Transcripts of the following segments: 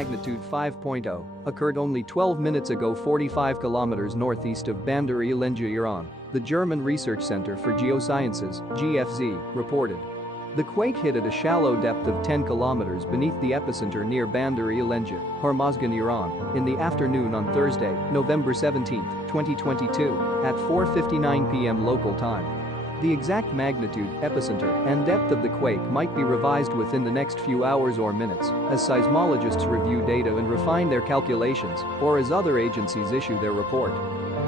magnitude 5.0 occurred only 12 minutes ago 45 kilometers northeast of Bandar-e Lengeh, Iran, the German Research Center for Geosciences (GFZ) reported. The quake hit at a shallow depth of 10 kilometers beneath the epicenter near Bandar-e Lengeh, Hormozgan, Iran, in the afternoon on Thursday, November 17, 2022, at 4:59 p.m. local time. The exact magnitude, epicenter, and depth of the quake might be revised within the next few hours or minutes as seismologists review data and refine their calculations, or as other agencies issue their report.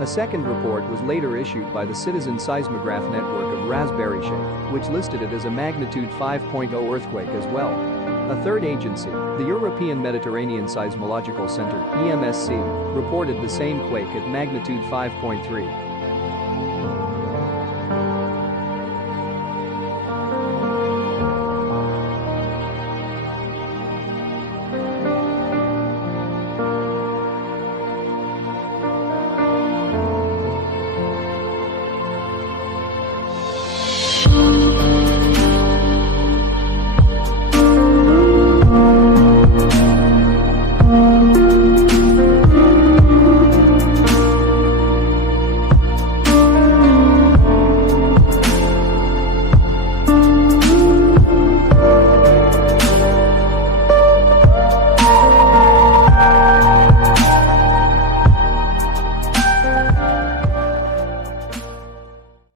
A second report was later issued by the citizen-seismograph network of RaspberryShake, which listed it as a magnitude 5.0 earthquake as well. A third agency, the European Mediterranean Seismological Center (EMSC), reported the same quake at magnitude 5.3.